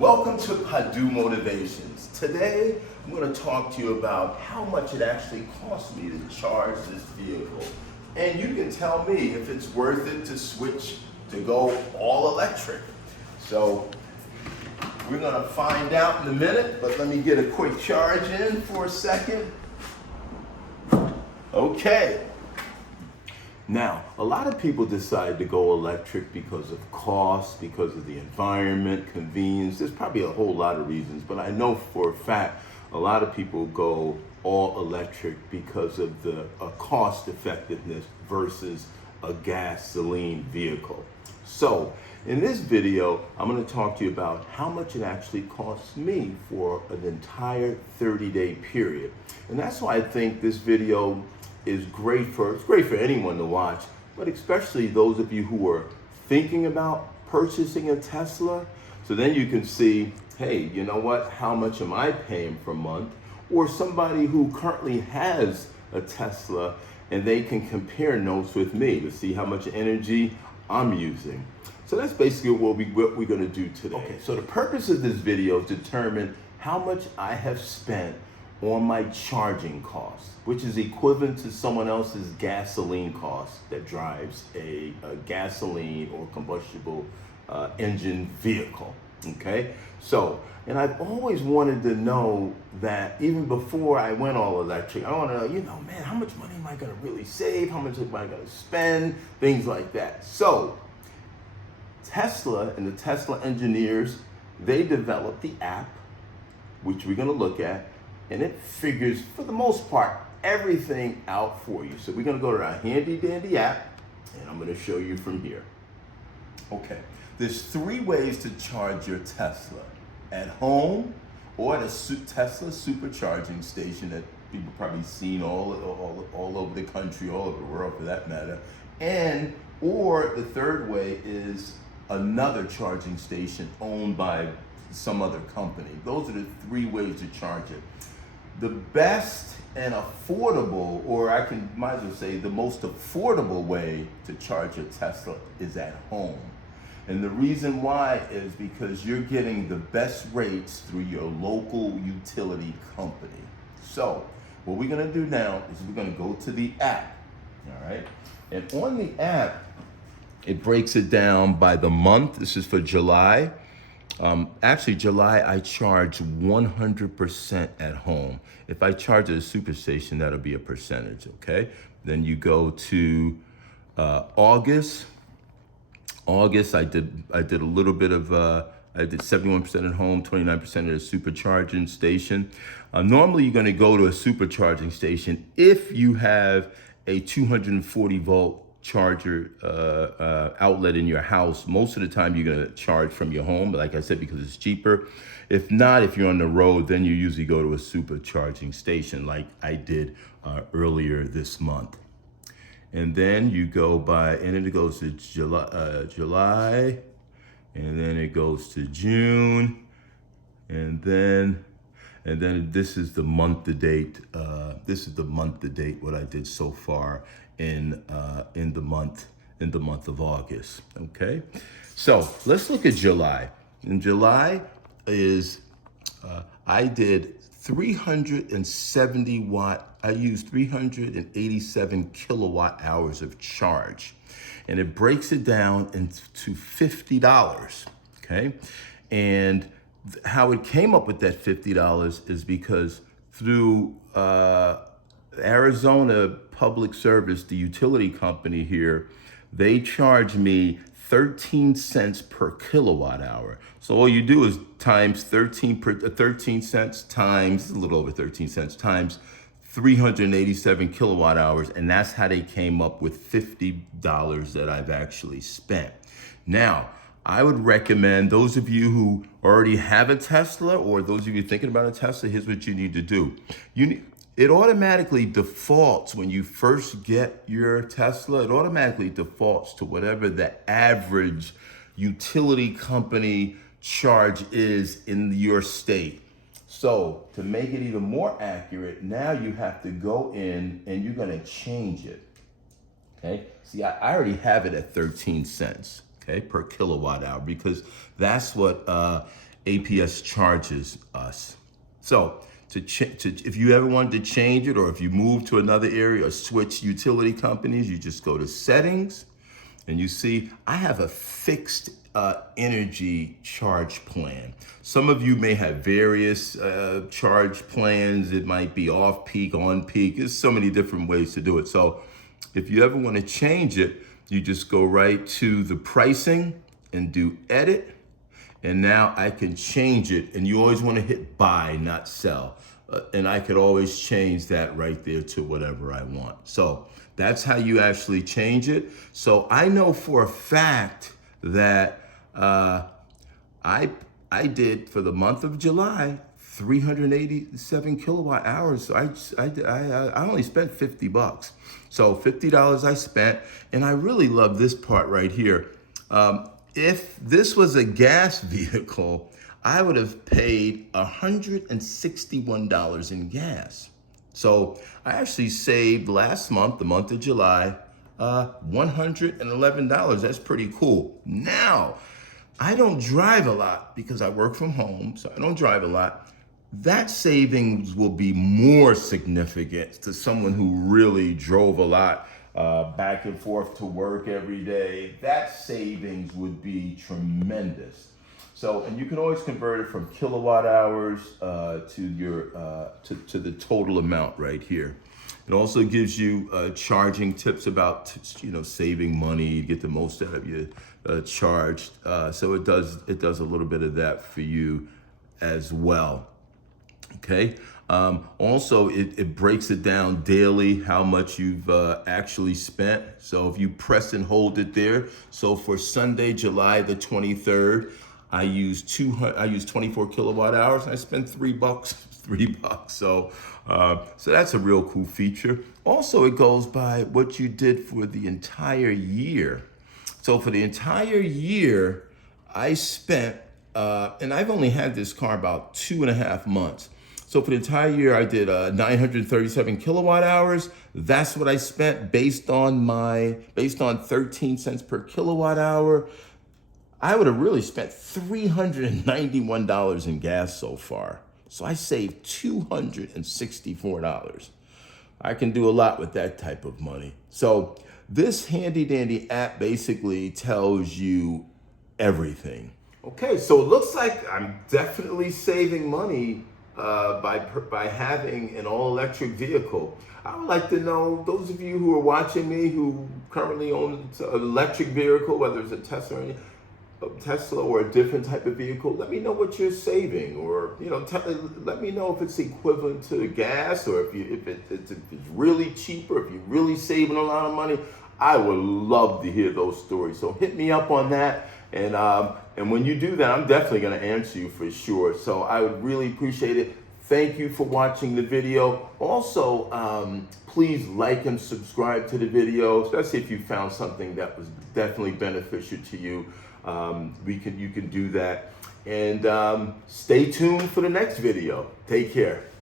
Welcome to Padu Motivations. Today, I'm going to talk to you about how much it actually costs me to charge this vehicle. And you can tell me if it's worth it to switch to go all electric. So, we're going to find out in a minute, but let me get a quick charge in for a second. Okay. Now, a lot of people decide to go electric because of cost, because of the environment, convenience. There's probably a whole lot of reasons, but I know for a fact a lot of people go all electric because of the cost effectiveness versus a gasoline vehicle. So, in this video, I'm going to talk to you about how much it actually costs me for an entire 30-day period. And that's why I think this video is great for anyone to watch, but especially those of you who are thinking about purchasing a Tesla. So then you can see, hey, you know what? How much am I paying per month? Or somebody who currently has a Tesla and they can compare notes with me to see how much energy I'm using. So that's basically what we're going to do today. Okay, so the purpose of this video is to determine how much I have spent on my charging costs, which is equivalent to someone else's gasoline cost that drives a gasoline or combustible engine vehicle, okay? So, and I've always wanted to know that even before I went all electric, I want to know, man, how much money am I going to really save? How much am I going to spend? Things like that. So, Tesla and the Tesla engineers, they developed the app, which we're going to look at, and it figures, for the most part, everything out for you. So we're going to go to our handy dandy app, and I'm going to show you from here. Okay, there's 3 ways to charge your Tesla: at home, or at a Tesla supercharging station that people probably seen all over the country, all over the world for that matter, and or the third way is another charging station owned by some other company. Those are the 3 ways to charge it. The best and affordable, or might as well say the most affordable way to charge your Tesla is at home. And the reason why is because you're getting the best rates through your local utility company. So what we're gonna do now is we're gonna go to the app, all right? And on the app, it breaks it down by the month. This is for July. Actually, July, I charge 100% at home. If I charge at a superstation, that'll be a percentage, okay? Then you go to August. August, I did a little bit of, I did 71% at home, 29% at a supercharging station. Normally, you're gonna go to a supercharging station if you have a 240 volt charger outlet in your house. Most of the time you're going to charge from your home, like I said, because it's cheaper. If not, if you're on the road, then you usually go to a supercharging station like I did earlier this month. And then you go and then it goes to July, and then it goes to June, and then this is the month to date. This is the month to date what I did so far in the month of August. Okay, so let's look at July. In July is I did 370 watt. I used 387 kilowatt hours of charge, and it breaks it down into $50. Okay, and how it came up with that $50 is because through Arizona Public Service, the utility company here, they charge me 13 cents per kilowatt hour. So all you do is times 13 cents times, a little over 13 cents, times 387 kilowatt hours, and that's how they came up with $50 that I've actually spent. Now, I would recommend those of you who already have a Tesla, or those of you thinking about a Tesla, here's what you need to do. It automatically defaults when you first get your Tesla, it automatically defaults to whatever the average utility company charge is in your state. So to make it even more accurate, now you have to go in and you're gonna change it, okay? See, I already have it at 13 cents. Okay, per kilowatt hour, because that's what APS charges us. So if you ever wanted to change it, or if you move to another area or switch utility companies, you just go to settings and you see I have a fixed energy charge plan. Some of you may have various charge plans. It might be off peak, on peak. There's so many different ways to do it. So if you ever want to change it, you just go right to the pricing and do edit. And now I can change it, and you always want to hit buy, not sell. And I could always change that right there to whatever I want. So that's how you actually change it. So I know for a fact that I did for the month of July 387 kilowatt hours. So I only spent $50. So $50 I spent, and I really love this part right here. If this was a gas vehicle, I would have paid $161 in gas. So I actually saved last month, the month of July, $111. That's pretty cool. Now, I don't drive a lot because I work from home, so I don't drive a lot. That savings will be more significant to someone who really drove a lot back and forth to work every day. That savings would be tremendous. So, and you can always convert it from kilowatt hours to your to the total amount right here. It also gives you charging tips about saving money, get the most out of your charge. So it does a little bit of that for you as well. Okay. Also, it breaks it down daily how much you've actually spent. So if you press and hold it there. So for Sunday, July the 23rd, I used 24 kilowatt hours. And I spent $3. $3. So that's a real cool feature. Also, it goes by what you did for the entire year. So for the entire year, I spent, and I've only had this car about 2.5 months. So for the entire year, I did 937 kilowatt hours. That's what I spent based on 13 cents per kilowatt hour. I would have really spent $391 in gas so far. So I saved $264. I can do a lot with that type of money. So this handy dandy app basically tells you everything. Okay, so it looks like I'm definitely saving money by having an all-electric vehicle. I would like to know, those of you who are watching me who currently own an electric vehicle, whether it's a Tesla or a different type of vehicle, let me know what you're saving, or let me know if it's equivalent to gas, or if it's really cheap, or if you're really saving a lot of money. I would love to hear those stories. So hit me up on that. And when you do that, I'm definitely going to answer you for sure. So I would really appreciate it. Thank you for watching the video. Also, please like and subscribe to the video, especially if you found something that was definitely beneficial to you. You can do that. And stay tuned for the next video. Take care.